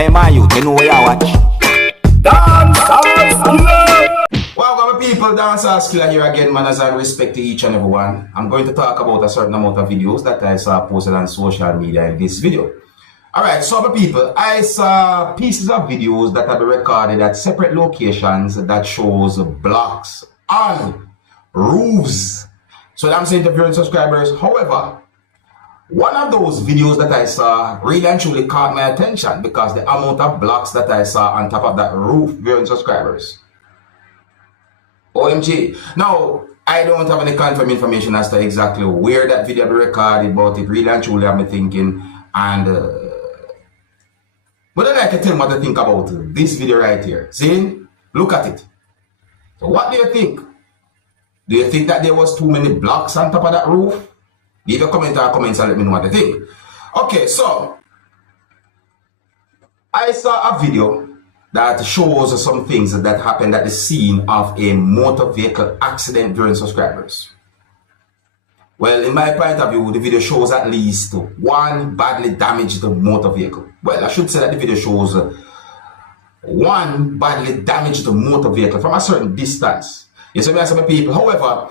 Hey man, you know where you watch. Dancehall skilla. Welcome people, Dancehall skilla here again, man. As I respect to each and everyone, I'm going to talk about a certain amount of videos that I saw posted on social media in this video. Alright, so people, I saw pieces of videos that have been recorded at separate locations that shows blocks on roofs. So I'm saying to viewers and subscribers, however, one of those videos that I saw really and truly caught my attention because the amount of blocks that I saw on top of that roof, viewers and subscribers. OMG. Now, I don't have any confirmed information as to exactly where that video be recorded, but it really and truly have me thinking. And but I'd like to tell you what I think about this video right here. See? Look at it. So what do you think? Do you think that there was too many blocks on top of that roof? Leave a comment or comments and let me know what you think. Okay, so I saw a video that shows some things that happened at the scene of a motor vehicle accident during subscribers. Well, in my point of view, the video shows at least one badly damaged motor vehicle. Well, I should say that the video shows one badly damaged motor vehicle from a certain distance. You see me, some people. However,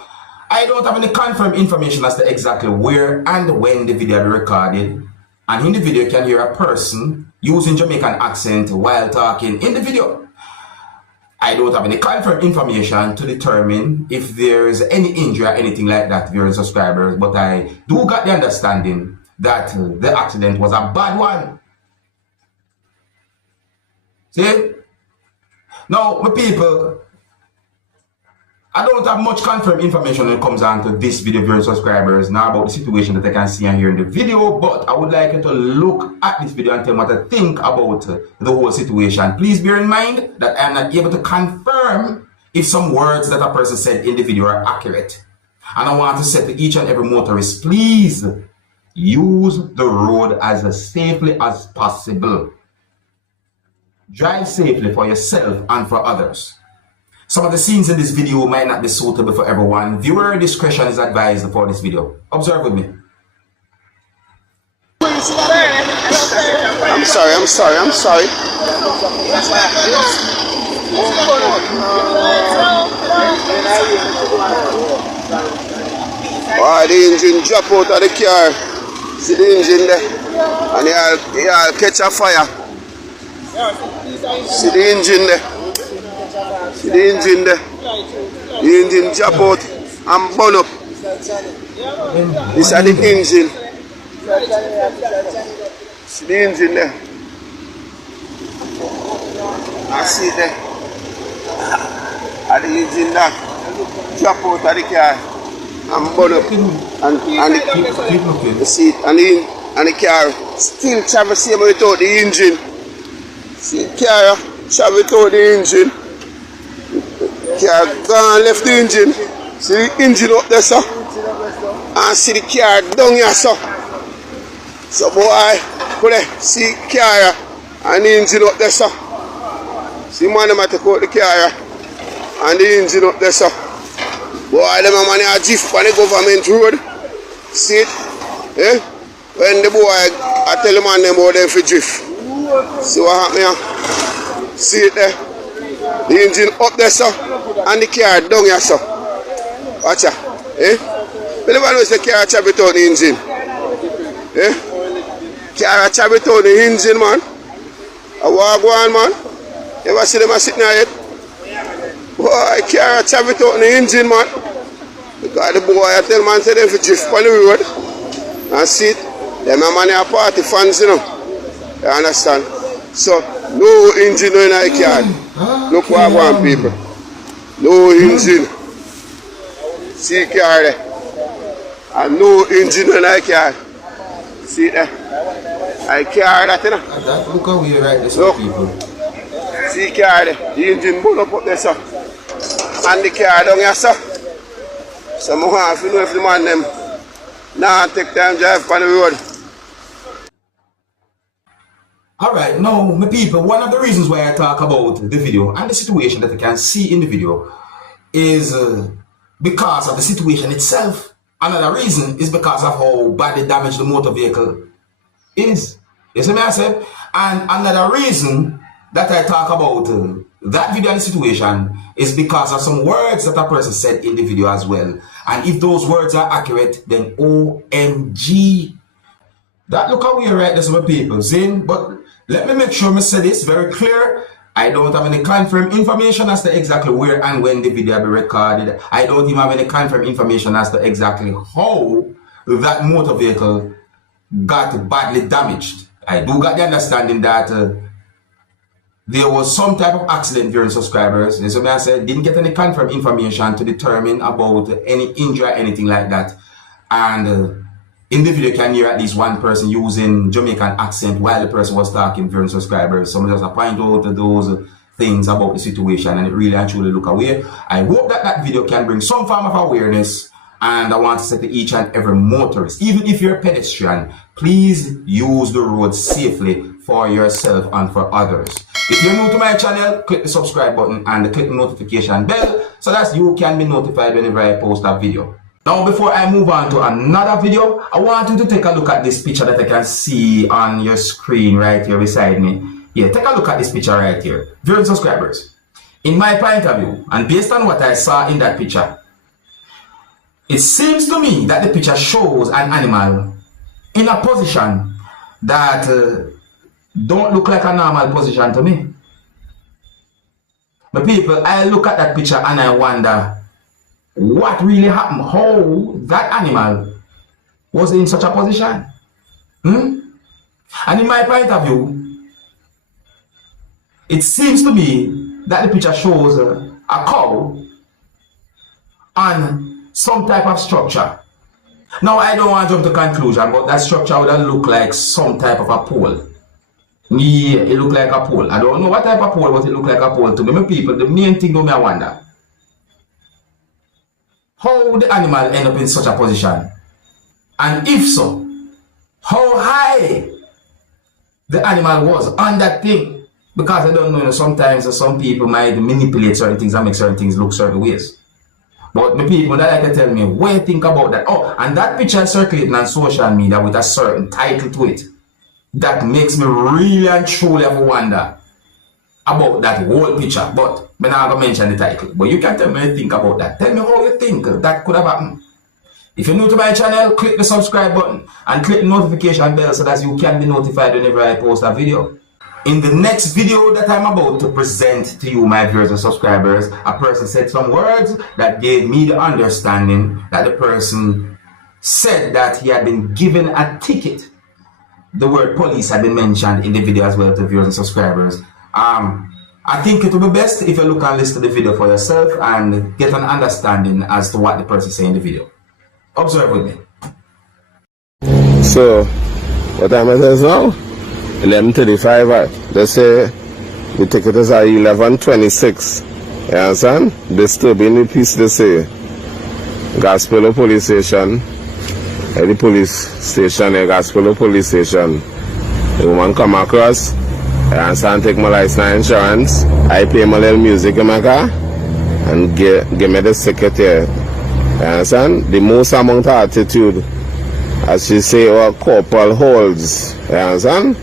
I don't have any confirmed information as to exactly where and when the video be recorded. And in the video, you can hear a person using Jamaican accent while talking in the video. I don't have any confirmed information to determine if there's any injury or anything like that, viewers and subscribers, but I do got the understanding that the accident was a bad one. See? Now, my people, I don't have much confirmed information when it comes on to this video, viewers and subscribers, now about the situation that I can see and hear in the video, but I would like you to look at this video and tell me what I think about the whole situation. Please bear in mind that I am not able to confirm if some words that a person said in the video are accurate. And I want to say to each and every motorist, please use the road as safely as possible. Drive safely for yourself and for others. Some of the scenes in this video might not be suitable for everyone. Viewer discretion is advised for this video. Observe with me. I'm sorry. Why the engine drop out of the car? See the engine there? And he'll catch a fire. See the engine there? See the engine there? The engine drop out and burn up. This is the engine. See the engine there? I see it there. And the engine that drop out of the car and burn up. And the seat and the car still travel same without the engine. See the car travel without the engine. Car gone left the engine. See the engine up there, sir. And see the car down here, sir. So boy, put it, see car and the engine up there, sir. See man, them take out the car and the engine up there, sir. Boy, them man are drift on the government road. See it? Eh? When the boy, I tell the man them about them for drift. See what happened here? See it there? The engine up there, sir, and the car down here, sir. Watch out, eh? You never know the car travel without the engine. Eh? Car travel without the engine, man. I walk on, man. You ever see them sitting there yet? Boy, car travel without the engine, man. Because the boy, I tell man, say them for drift on the road. And see it? Them man are party fans, you know. You understand? So, no engine in the car. Look what I want, people. No engine. See car there. And no engine in the car. See there? I car that, you know. Look how we right there, look. People. See car there. The engine burn up there, sir. And the car down here, sir. So I want to know if the man them now take time drive on the road. Alright, now, my people, one of the reasons why I talk about the video and the situation that you can see in the video is because of the situation itself. Another reason is because of how badly damaged the motor vehicle is. You see me, I said? And another reason that I talk about that video and the situation is because of some words that a person said in the video as well. And if those words are accurate, then OMG. That look how we right there, some people, see? But let me make sure I say this very clear. I don't have any confirmed information as to exactly where and when the video will be recorded. I don't even have any confirmed information as to exactly how that motor vehicle got badly damaged. I do got the understanding that there was some type of accident during subscribers. And so I said, didn't get any confirmed information to determine about any injury or anything like that. And in the video, you can hear at least one person using Jamaican accent while the person was talking during subscribers. So I just point out those things about the situation, and it really and truly look away. I hope that that video can bring some form of awareness, and I want to say to each and every motorist, even if you're a pedestrian, please use the road safely for yourself and for others. If you're new to my channel, click the subscribe button and click the notification bell so that you can be notified whenever I post a video. Now, before I move on to another video, I want you to take a look at this picture that I can see on your screen right here beside me. Yeah, take a look at this picture right here. Viewers, subscribers, in my point of view, and based on what I saw in that picture, it seems to me that the picture shows an animal in a position that don't look like a normal position to me. But people, I look at that picture and I wonder what really happened, how that animal was in such a position. And in my point of view, it seems to me that the picture shows a cow on some type of structure. Now, I don't want to jump to conclusion, but that structure would look like some type of a pole. Yeah, it looked like a pole. I don't know what type of pole, but it looked like a pole to me. My people, the main thing I wonder, how the animal end up in such a position? And if so, how high the animal was on that thing? Because I don't know, sometimes some people might manipulate certain things and make certain things look certain ways. But the people that like to tell me, what do you think about that? Oh, and that picture is circulating on social media with a certain title to it. That makes me really and truly have a wonder about that whole picture. But I'm not going to mention the title. But you can tell me what you think about that. Tell me how you think that could have happened. If you're new to my channel, click the subscribe button and click the notification bell so that you can be notified whenever I post a video. In the next video that I'm about to present to you, my viewers and subscribers, a person said some words that gave me the understanding that the person said that he had been given a ticket. The word police had been mentioned in the video as well to viewers and subscribers. I think it would be best if you look and listen to the video for yourself and get an understanding as to what the person said in the video. Observe with me. So, what time is it now? 11:35, right? They say the ticket is at 11:26. You understand? Disturbing the peace, they say. Gaspello police station. At the police station, Gaspello police station. The woman come across. I understand, take my license and insurance. I pay my little music in my car and give me the secretary. You understand? The most amount of attitude, as she say, our corporal holds. You understand?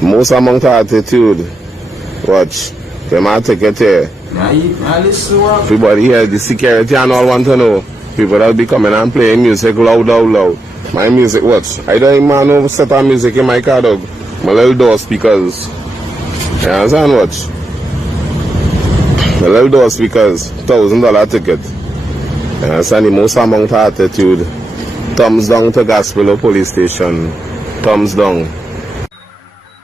Most amount of attitude. Watch. They might take it here. Everybody here, the security and all want to know. People that will be coming and playing music loud. My music, watch. I don't even know set of music in my car, dog. My little door speakers. You understand, watch? My little door speakers, $1,000 ticket. You understand, the most amount of attitude. Thumbs down to Gaspello police station. Thumbs down.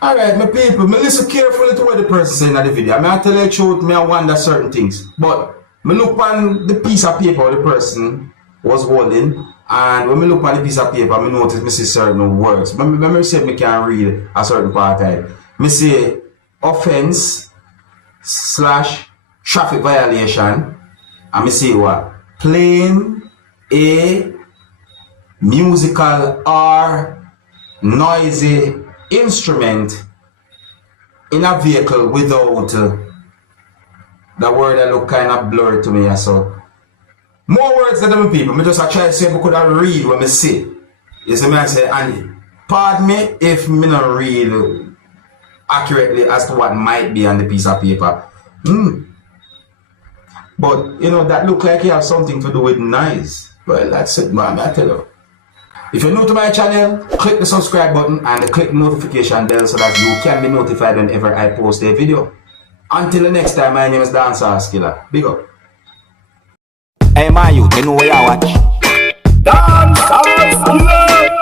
Alright, my people, I listen carefully to what the person saying in the video. I'm going to tell you the truth, I wonder certain things. But I look on the piece of paper the person was holding, and when I look on the piece of paper, I notice I see certain words. Let me see if I can read a certain part of it. I see offense / traffic violation, and I see what? Playing a musical or noisy instrument in a vehicle without the word that look kind of blurry to me. So more words than them people. I just try to see if I could read what I see. You see me, I say, and pardon me if I don't read accurately as to what might be on the piece of paper. But, you know, that look like you have something to do with noise. Well, that's it, man, I tell you. If you're new to my channel, click the subscribe button and click notification bell so that you can be notified whenever I post a video. Until the next time, my name is Dancehall Skilla. Big up. Hey, my youth, you know where you watch? Dancehall Skilla!